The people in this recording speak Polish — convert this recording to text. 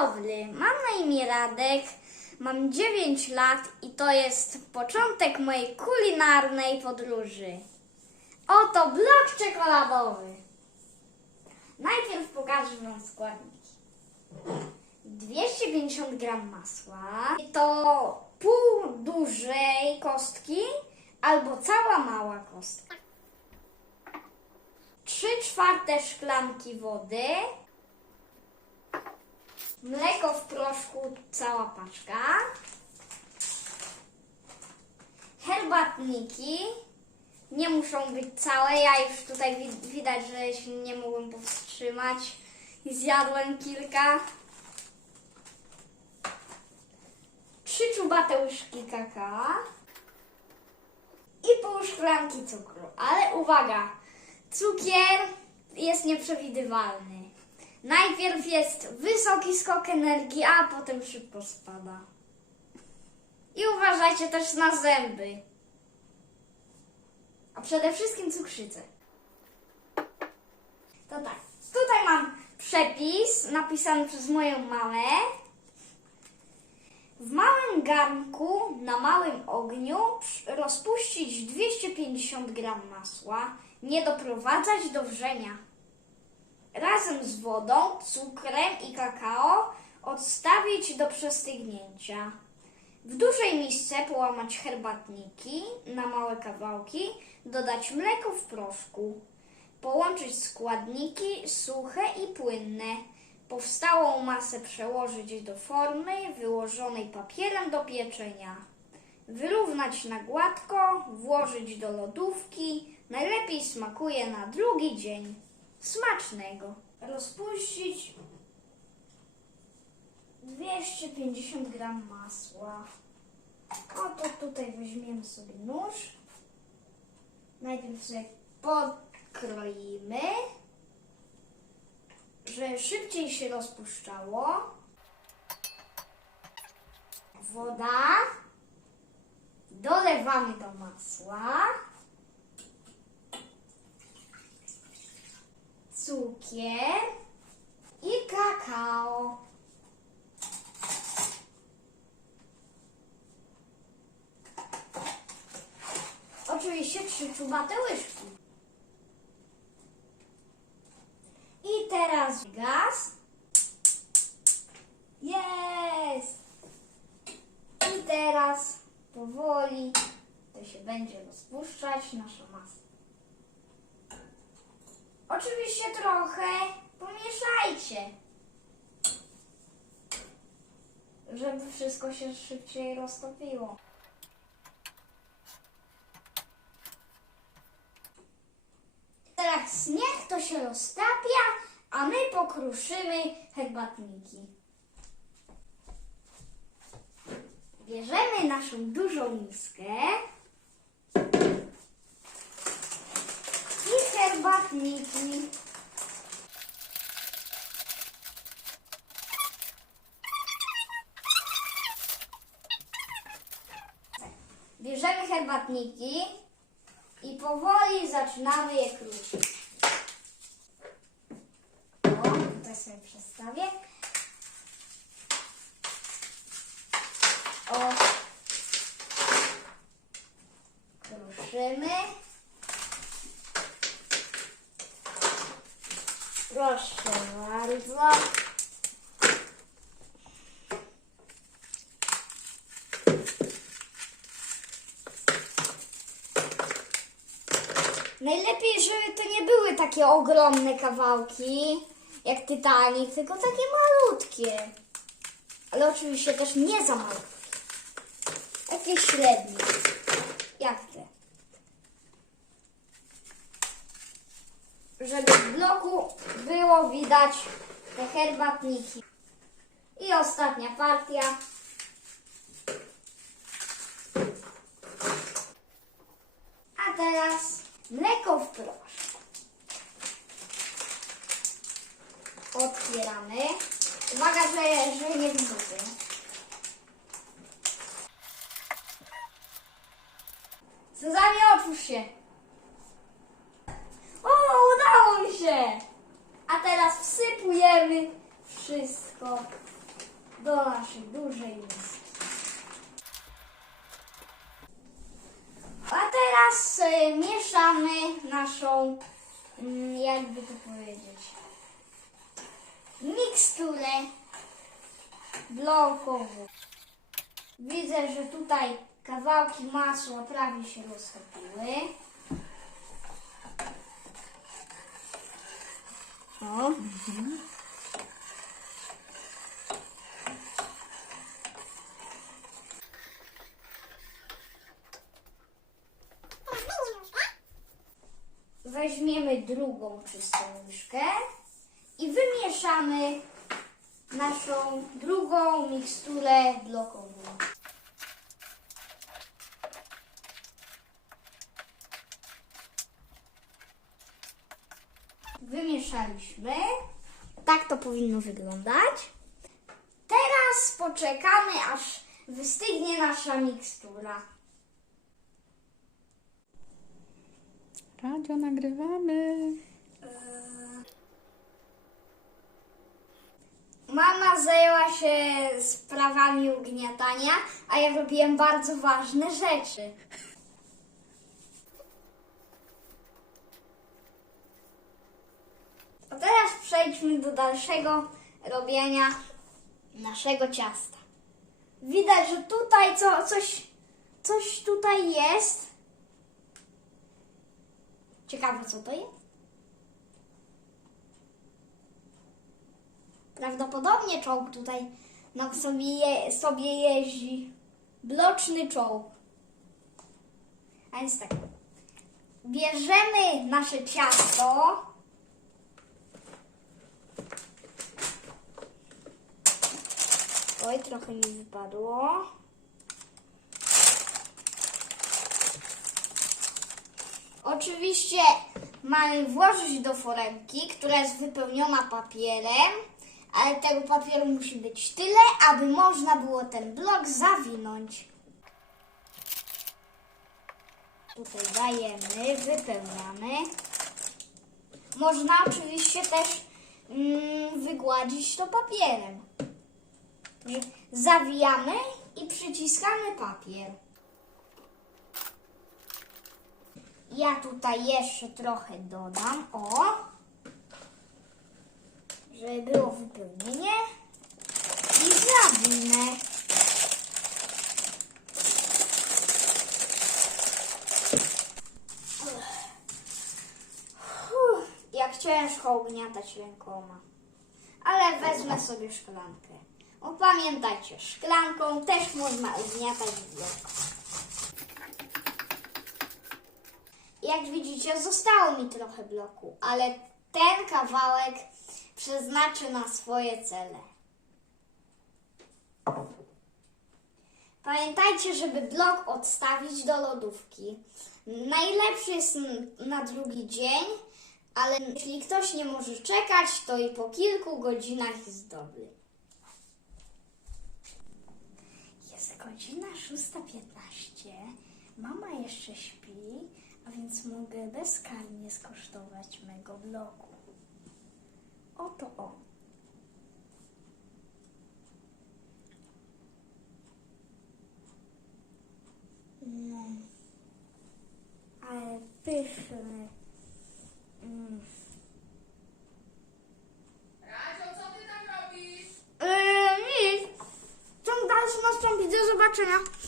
dobry, mam na imię Radek, mam 9 lat i to jest początek mojej kulinarnej podróży. Oto blok czekoladowy. Najpierw pokażę Wam składniki. 250 gram masła, to pół dużej kostki albo cała mała kostka. 3 czwarte szklanki wody, mleko w proszku, cała paczka, herbatniki, nie muszą być całe, ja już tutaj wi- widać, że się nie mogłem powstrzymać zjadłem kilka. Trzy czubate łyżki kakao i pół szklanki cukru. Ale uwaga, cukier jest nieprzewidywalny. Najpierw jest wysoki skok energii, a potem szybko spada. I uważajcie też na zęby. A przede wszystkim cukrzycę. To tak, tutaj mam przepis napisany przez moją mamę. W małym garnku na małym ogniu rozpuścić 250 gram masła, nie doprowadzać do wrzenia. Razem z wodą, cukrem i kakao odstawić do przestygnięcia. W dużej misce połamać herbatniki na małe kawałki, dodać mleko w proszku. Połączyć składniki suche i płynne. Powstałą masę przełożyć do formy wyłożonej papierem do pieczenia. Wyrównać na gładko, włożyć do lodówki. Najlepiej smakuje na drugi dzień. Smacznego. Rozpuścić 250 gram masła. Oto tutaj weźmiemy sobie nóż. Najpierw sobie podkroimy, żeby szybciej się rozpuszczało. Woda. Dolewamy do masła. Cukier i kakao. Oczywiście trzy czubate łyżki. I teraz gaz. Jest! I teraz powoli to się będzie rozpuszczać nasza masa. Oczywiście trochę pomieszajcie, żeby wszystko się szybciej roztopiło. Teraz niech to się roztapia, a my pokruszymy herbatniki. Bierzemy naszą dużą miskę i Bierzemy herbatniki i powoli zaczynamy je kruszyć. O, tutaj sobie przestawię. O. Kruszymy. Proszę bardzo. Najlepiej, żeby to nie były takie ogromne kawałki, jak Titanic, tylko takie malutkie. Ale oczywiście też nie za malutkie. Takie średnie. Jak te. Żeby w bloku było widać te herbatniki. I ostatnia partia. A teraz mleko w proszku. Otwieramy. Uwaga, że, że nie wrzucę. Suzanie, otwórz się. O, się. A teraz wsypujemy wszystko do naszej dużej miski. A teraz y, mieszamy naszą, mm, jakby to powiedzieć, miksturę blokową. Widzę, że tutaj kawałki masła prawie się roztopiły. O. Weźmiemy drugą czystą łyżkę i wymieszamy naszą drugą miksturę blokową. Wymieszaliśmy. Tak to powinno wyglądać. Teraz poczekamy, aż wystygnie nasza mikstura. Radio nagrywamy. Mama zajęła się sprawami ugniatania, a ja robiłem bardzo ważne rzeczy. A teraz przejdźmy do dalszego robienia naszego ciasta. Widać, że tutaj co, coś, coś tutaj jest. Ciekawe, co to jest? Prawdopodobnie czołg tutaj nam sobie, je, sobie jeździ. Bloczny czołg. A więc tak. Bierzemy nasze ciasto. Oj, trochę mi wypadło. Oczywiście mamy włożyć do foremki, która jest wypełniona papierem, ale tego papieru musi być tyle, aby można było ten blok zawinąć. Tutaj dajemy, wypełniamy. Można oczywiście też mm, wygładzić to papierem. Zawijamy i przyciskamy papier. Ja tutaj jeszcze trochę dodam, o, żeby było wypełnienie i zawinę. Uff, Jak ugniatać rękoma. Ale wezmę sobie szklankę. O, pamiętajcie, szklanką też można ugniatać blok. Jak widzicie, zostało mi trochę bloku, ale ten kawałek przeznaczę na swoje cele. Pamiętajcie, żeby blok odstawić do lodówki. Najlepszy jest na drugi dzień, ale jeśli ktoś nie może czekać, to i po kilku godzinach jest dobry. Jest godzina 6.15. Mama jeszcze śpi, a więc mogę bezkarnie skosztować mego bloku. Oto o. No. Ale pyszny. for now.